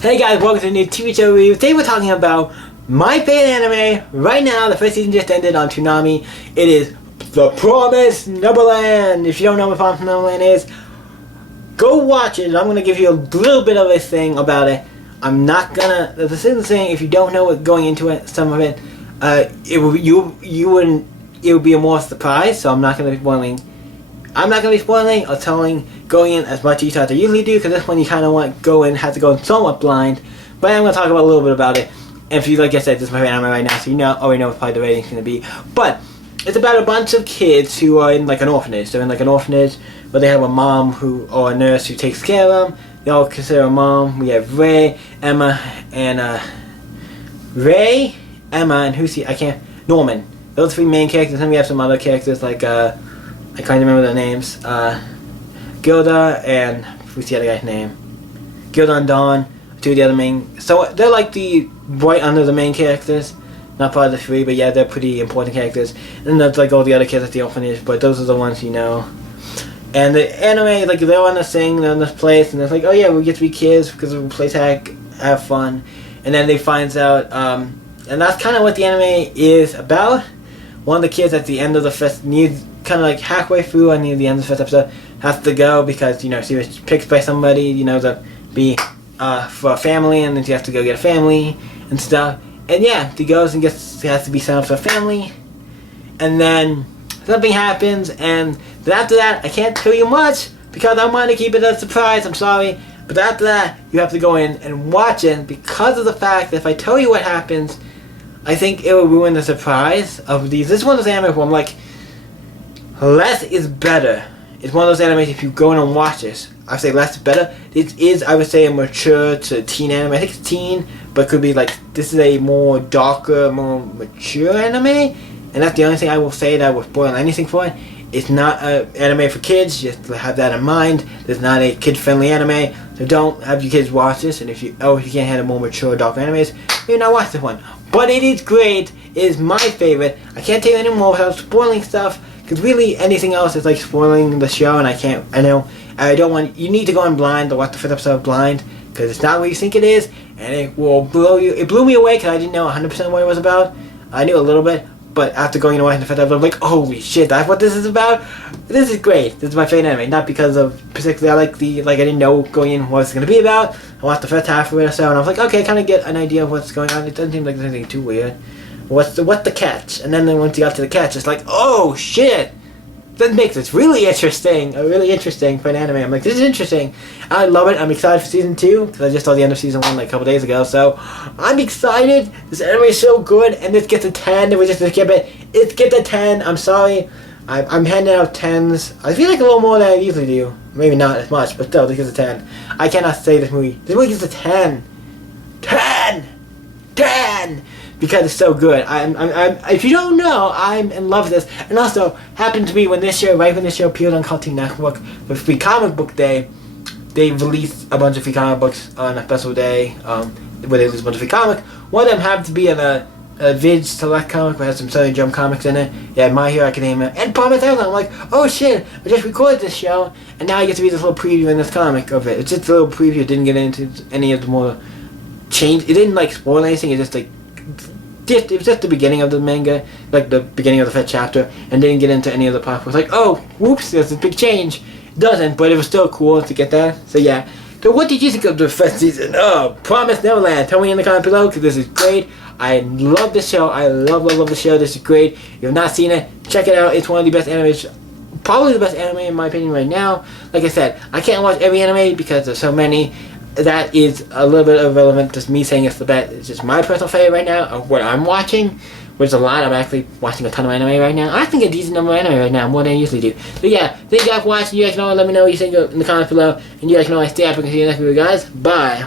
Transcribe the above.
Hey guys, welcome to a new TV show review. Today we're talking about my favorite anime right now. The first season just ended on Toonami. It is The Promised Neverland. If you don't know what Promised Neverland is, go watch it. I'm going to give you a little bit of a thing about it. I'm not gonna. The thing, if you don't know what going into it, some of it, it would be a more surprise. So I'm not gonna be spoiling. I'm not gonna be spoiling or going in as much detail as I usually do, because this one you kind of want to go in, have to go in somewhat blind. But I'm gonna talk about a little bit about it. And if you, like I said, this is my favorite anime right now, so you already know what probably the rating's gonna be. But it's about a bunch of kids who are in like an orphanage. They're in like an orphanage where they have a mom or a nurse who takes care of them. They all consider a mom. We have Ray, Emma, and Norman. Those three main characters. Then we have some other characters like I can't remember their names. Gilda and who's the other guy's name? Gilda and Dawn, two of the other main. So they're like the right under the main characters. Not part of the three, but yeah, they're pretty important characters. And then there's like all the other kids at the orphanage, but those are the ones you know. And the anime, like, they're on this thing, they're in this place, and it's like, oh yeah, we get to be kids because we play tag, have fun. And then they finds out, and that's kind of what the anime is about. One of the kids at the end of the first, kind of like halfway through, and near the end of the first episode, has to go because, she was picked by somebody, to be, for a family, and then she has to go get a family and stuff. And yeah, he goes and has to be sent up for a family. And then something happens, and then after that, I can't tell you much because I want to keep it a surprise. I'm sorry, but after that, you have to go in and watch it because of the fact that if I tell you what happens, I think it will ruin the surprise of these. This is one of those anime where I'm like, less is better. It's one of those animes, if you go in and watch this, I say less is better. It is, I would say, a mature to teen anime. I think it's teen, but it could be like, this is a more darker, more mature anime. And that's the only thing I will say that will spoil anything for it. It's not an anime for kids, just have that in mind. It's not a kid-friendly anime, so don't have your kids watch this. And if you can't handle more mature, dark animes, maybe not watch this one. But it is great. It is my favorite. I can't tell you any more without spoiling stuff, because really anything else is like spoiling the show, and you need to go in blind to watch the first episode blind, because it's not what you think it is, and it will blow you. It blew me away, because I didn't know 100% what it was about. I knew a little bit. But after going and watching the first episode, I'm like, holy shit, that's what this is about? This is great. This is my favorite anime. Not because of, particularly, I didn't know going in what it's going to be about. I watched the first half of it or so, and I was like, okay, I kind of get an idea of what's going on. It doesn't seem like there's anything too weird. What's the catch? And then once you got to the catch, it's like, oh shit! That makes this really interesting. Really interesting for an anime. I'm like, this is interesting. I love it. I'm excited for season 2 because I just saw the end of season 1 like a couple days ago. So I'm excited. This anime is so good, and this gets a 10. It was just to skip it. It gets a 10. I'm sorry. I'm handing out 10s. I feel like a little more than I usually do. Maybe not as much, but still, this gets a 10. I cannot say this movie. This movie gets a 10. 10. 10. Because it's so good. If you don't know, I'm in love with this. And also, happened to be when this show appeared on Cartoon Network, for Free Comic Book Day, they released a bunch of free comic books on a special day, where they released a bunch of free comics. One of them happened to be in a Vid Select comic, where has some Southern Jump comics in it. Yeah, My Hero Academia, and Promised Neverland. I'm like, oh shit, I just recorded this show, and now I get to read this little preview in this comic of it. It's just a little preview, it didn't get into any of the more change. It didn't like spoil anything, it just like, it was just the beginning of the manga, like the beginning of the first chapter, and didn't get into any of the parts. It was like, oh, whoops, there's a big change. It doesn't, but it was still cool to get that. So yeah. So what did you think of the first season of Promised Neverland? Tell me in the comments below, because this is great. I love this show. I love the show. This is great. If you have not seen it, check it out. It's one of the best animes, probably the best anime in my opinion right now. Like I said, I can't watch every anime because there's so many. That is a little bit irrelevant, just me saying it's the best. It's just my personal favorite right now of what I'm watching, which is a lot. I'm actually watching a ton of anime right now. I think a decent number of anime right now, more than I usually do. So yeah, thank you guys for watching. You guys know, let me know what you think in the comments below. And you guys know I stay up and see you next video, guys. Bye.